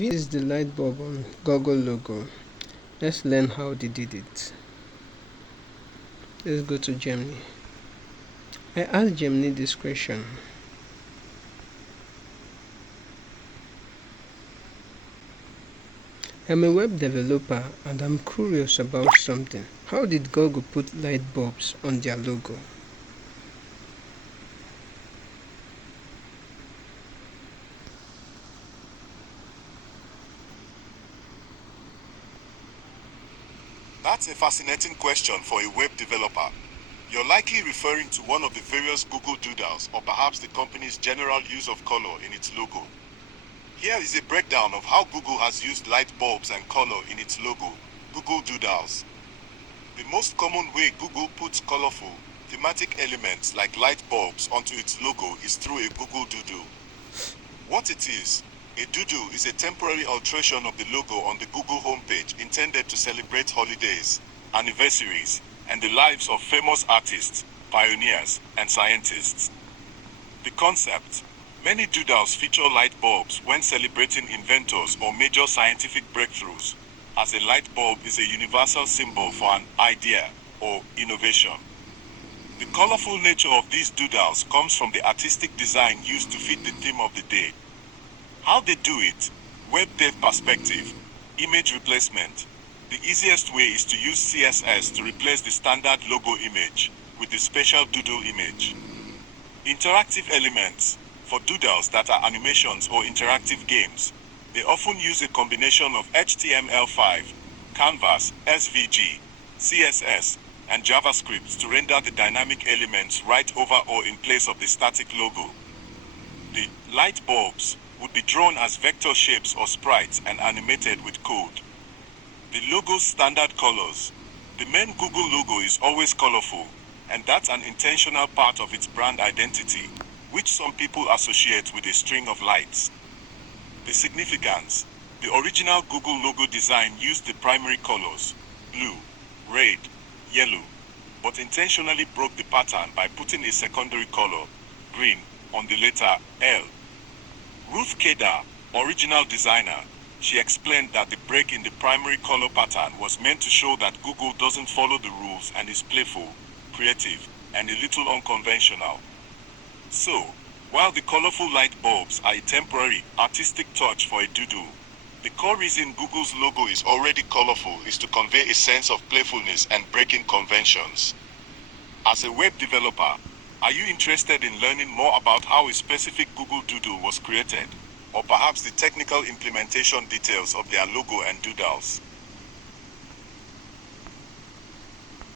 This is the light bulb on Google logo. Let's learn how they did it. Let's go to Gemini. I asked Gemini this question. I'm a web developer and I'm curious about something. How did Google put light bulbs on their logo? That's a fascinating question for a web developer. You're likely referring to one of the various Google Doodles or perhaps the company's general use of color in its logo. Here is a breakdown of how Google has used light bulbs and color in its logo, Google Doodles. The most common way Google puts colorful, thematic elements like light bulbs onto its logo is through a Google Doodle. What it is, a doodle is a temporary alteration of the logo on the Google homepage intended to celebrate holidays, anniversaries, and the lives of famous artists, pioneers, and scientists. The concept: many doodles feature light bulbs when celebrating inventors or major scientific breakthroughs, as a light bulb is a universal symbol for an idea or innovation. The colorful nature of these doodles comes from the artistic design used to fit the theme of the day. How they do it: web dev perspective, image replacement. The easiest way is to use CSS to replace the standard logo image with the special doodle image. Interactive elements. For doodles that are animations or interactive games, they often use a combination of HTML5, Canvas, SVG, CSS, and JavaScript to render the dynamic elements right over or in place of the static logo. The light bulbs would be drawn as vector shapes or sprites and animated with code. The logo's standard colors. The main Google logo is always colorful, and that's an intentional part of its brand identity, which some people associate with a string of lights. The significance. The original Google logo design used the primary colors, blue, red, yellow, but intentionally broke the pattern by putting a secondary color, green, on the letter L. Ruth Kedar, original designer, she explained that the break in the primary color pattern was meant to show that Google doesn't follow the rules and is playful, creative, and a little unconventional. So, while the colorful light bulbs are a temporary, artistic touch for a doodle, the core reason Google's logo is already colorful is to convey a sense of playfulness and breaking conventions. As a web developer, are you interested in learning more about how a specific Google Doodle was created, or perhaps the technical implementation details of their logo and doodles?